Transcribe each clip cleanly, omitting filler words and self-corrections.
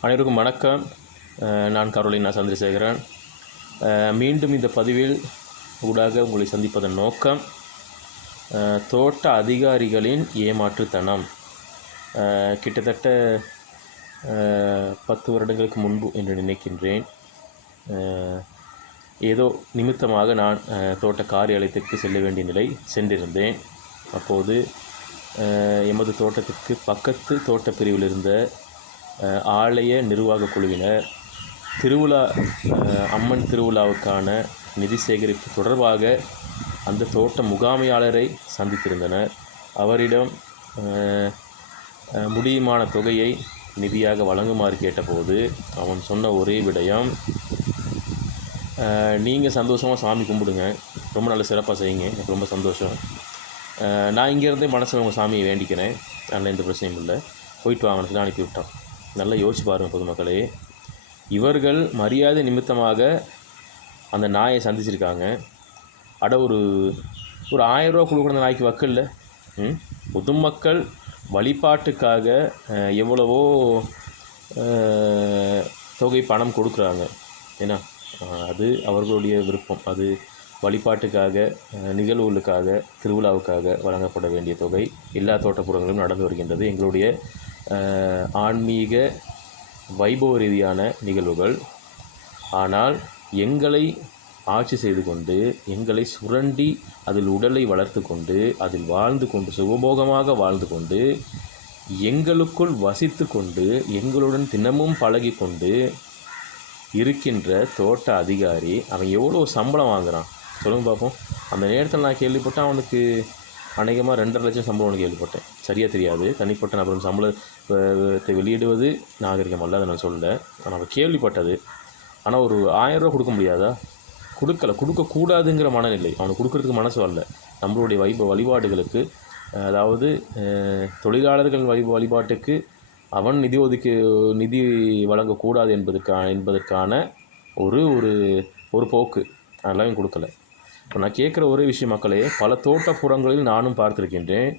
அனைவருக்கும் வணக்கம். நான் கரோலினா சந்திரசேகரன். மீண்டும் இந்த பதிவில் ஊடாக உங்களை சந்திப்பதன் நோக்கம் தோட்ட அதிகாரிகளின் ஏமாற்றுத்தனம். கிட்டத்தட்ட 10 வருடங்களுக்கு முன்பு என்று நினைக்கின்றேன். ஏதோ நிமித்தமாக நான் தோட்ட காரியாலயத்திற்கு செல்ல வேண்டிய நிலை சென்றிருந்தேன். அப்போது எமது தோட்டத்திற்கு பக்கத்து தோட்ட பிரிவில் இருந்த ஆலய நிர்வாக குழுவினர் அம்மன் திருவிழாவுக்கான நிதி சேகரிப்பு தொடர்பாக அந்த தோட்ட முகாமையாளரை சந்தித்திருந்தனர். அவரிடம் முடியுமான தொகையை நிதியாக வழங்குமாறு கேட்டபோது அவன் சொன்ன ஒரே விடயம், நீங்கள் சந்தோஷமாக சாமி கும்பிடுங்க, ரொம்ப நல்ல சிறப்பாக செய்யுங்க, எனக்கு ரொம்ப சந்தோஷம், நான் இங்கேருந்தே மனசில் உங்கள் சாமியை வேண்டிக்கிறேன், அதில் எந்த பிரச்சனையும் இல்லை, போயிட்டு வாங்கன்னு சொல்லி அனுப்பிவிட்டான். நல்லா யோசிச்சு பாருங்கள் பொதுமக்களே. இவர்கள் மரியாதை நிமித்தமாக அந்த நாயை சந்திச்சிருக்காங்க. ஒரு 1000 ரூபா கொடுக்குற நாய்க்கு வக்கில்ல. பொதுமக்கள் வழிபாட்டுக்காக எவ்வளவோ தொகை பணம் கொடுக்குறாங்க. ஏன்னா அது அவர்களுடைய விருப்பம். அது வழிபாட்டுக்காக, நிகழ்வுகளுக்காக, திருவிழாவுக்காக வழங்கப்பட வேண்டிய தொகை எல்லா தோட்டப்புறங்களிலும் நடந்து வருகின்றது. எங்களுடைய ஆன்மீக வைபவ ரீதியான நிகழ்வுகள். ஆனால் எங்களை ஆட்சி செய்து கொண்டு, எங்களை சுரண்டி அதில் உடலை வளர்த்து கொண்டு, அதில் வாழ்ந்து கொண்டு, சுகபோகமாக வாழ்ந்து கொண்டு, எங்களுக்குள் வசித்து கொண்டு, எங்களுடன் தினமும் பழகி கொண்டு இருக்கின்ற தோட்ட அதிகாரி அவன் எவ்வளோ சம்பளம் வாங்குகிறான் சொல்லுங்க பார்ப்போம். அந்த நேரத்தில் நான் கேள்விப்பட்டேன் அவனுக்கு அநேகமாக 2.5 லட்சம் சம்பளம்னு கேள்விப்பட்டேன். சரியாக தெரியாது. தனிப்பட்ட நபரும் சம்பளத்தை வெளியிடுவது நாகரிகம் அல்ல, அதை நான் சொல்லலை. ஆனால் அவன் கேள்விப்பட்டது. ஆனால் ஒரு 1000 ரூபா கொடுக்க முடியாதா? கொடுக்கக்கூடாதுங்கிற மனநிலை அவனுக்கு கொடுக்கறதுக்கு மனசு வரல. நம்மளுடைய வழிபாடுகளுக்கு, அதாவது தொழிலாளர்கள் வழிபாட்டுக்கு அவன் நிதி வழங்கக்கூடாது என்பதற்கான ஒரு போக்கு அதெல்லாம் கொடுக்கல. இப்போ நான் கேட்குற ஒரே விஷயம் மக்களே, பல தோட்டப்புறங்களில் நானும் பார்த்துருக்கின்றேன்.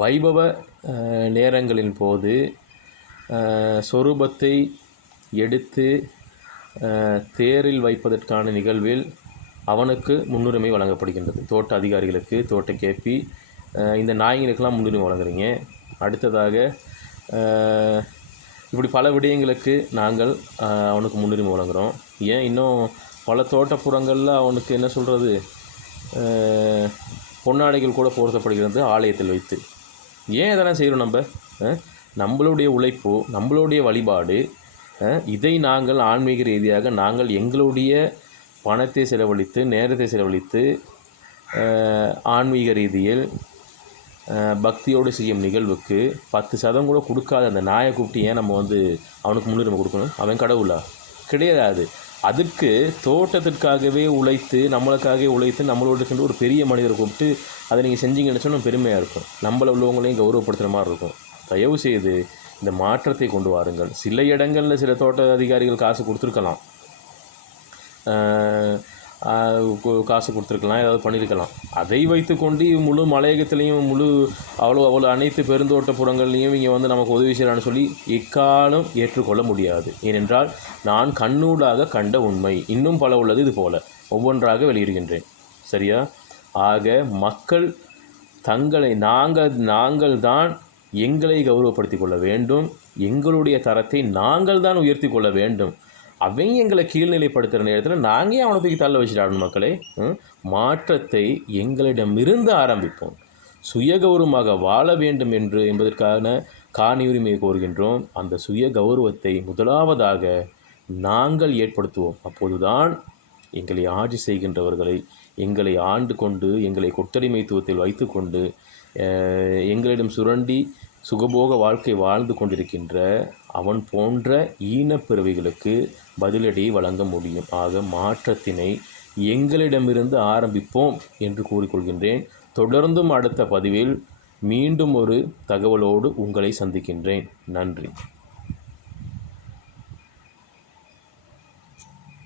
வைபவ நேரங்களின் போது சொரூபத்தை எடுத்து தேரில் வைப்பதற்கான நிகழ்வில் அவனுக்கு முன்னுரிமை வழங்கப்படுகின்றது. தோட்ட அதிகாரிகளுக்கு, தோட்ட கேபி, இந்த நாய்களுக்கெல்லாம் முன்னுரிமை வழங்குறீங்க. அடுத்ததாக இப்படி பல விடயங்களுக்கு நாங்கள் அவனுக்கு முன்னுரிமை வழங்குகிறோம். ஏன் இன்னும் பல தோட்டப்புறங்களில் அவனுக்கு என்ன சொல்கிறது, பொன்னாடைகள் கூட போர்த்தப்படுகிறது ஆலயத்தில் வைத்து. ஏன் இதெல்லாம் செய்கிறோம்? நம்மளுடைய உழைப்பு, நம்மளுடைய வழிபாடு, இதை நாங்கள் ஆன்மீக ரீதியாக நாங்கள் எங்களுடைய பணத்தை செலவழித்து, நேரத்தை செலவழித்து, ஆன்மீக ரீதியில் பக்தியோடு செய்யும் நிகழ்வுக்கு 10% கூட கொடுக்காத அந்த நாயை கூப்பிட்டு ஏன் நம்ம அவனுக்கு முன்னுரிமை கொடுக்கணும்? அவன் கடவுளா? கிடையாது. அதுக்கு தோட்டத்திற்காகவே உழைத்து, நம்மளுக்காகவே உழைத்து, நம்மளோட இருக்கின்ற ஒரு பெரிய மனிதரை கூப்பிட்டு அதை நீங்கள் செஞ்சீங்கன்னு சொன்னால் பெருமையாக இருக்கும். நம்மள உள்ளவங்களையும் கௌரவப்படுத்துகிற மாதிரி இருக்கும். தயவு செய்து இந்த மாற்றத்தை கொண்டு வாருங்கள். சில இடங்களில் சில தோட்ட அதிகாரிகள் காசு கொடுத்துருக்கலாம், ஏதாவது பண்ணியிருக்கலாம். அதை வைத்துக்கொண்டு முழு மலையகத்திலையும் அவ்வளோ அனைத்து பெருந்தோட்டப்புறங்கள்லையும் இங்கே நமக்கு உதவி செய்யலான்னு சொல்லி எக்காலும் ஏற்றுக்கொள்ள முடியாது. ஏனென்றால் நான் கண்ணூடாக கண்ட உண்மை. இன்னும் பல உள்ளது இது போல் ஒவ்வொன்றாக வெளியிடுகின்றேன். சரியா? ஆக மக்கள் நாங்கள் தான் எங்களை கௌரவப்படுத்தி கொள்ள வேண்டும். எங்களுடைய தரத்தை நாங்கள் தான் உயர்த்தி கொள்ள வேண்டும். அவன் எங்களை கீழ்நிலைப்படுத்துகிற நேரத்தில் நாங்கள் அவனை தூக்கி தள்ள வச்சுட்டாடணும். மக்களே, மாற்றத்தை எங்களிடமிருந்து ஆரம்பிப்போம். சுய வாழ வேண்டும் என்பதற்கான காணி உரிமையை கோருகின்றோம். அந்த சுய கௌரவத்தை முதலாவதாக நாங்கள் ஏற்படுத்துவோம். அப்போதுதான் எங்களை ஆட்சி செய்கின்றவர்களை, எங்களை ஆண்டு கொண்டு, எங்களை கொத்தடிமைத்துவத்தில் வைத்து கொண்டு, எங்களிடம் சுரண்டி சுகபோக வாழ்க்கை வாழ்ந்து கொண்டிருக்கின்ற அவன் போன்ற ஈனப்பிறவிகளுக்கு பதிலடி வழங்க முடியும். ஆக மாற்றத்தினை எங்களிடமிருந்து ஆரம்பிப்போம் என்று கூறிக்கொள்கின்றேன். தொடர்ந்தும் அடுத்த பதிவில் மீண்டும் ஒரு தகவலோடு உங்களை சந்திக்கின்றேன். நன்றி.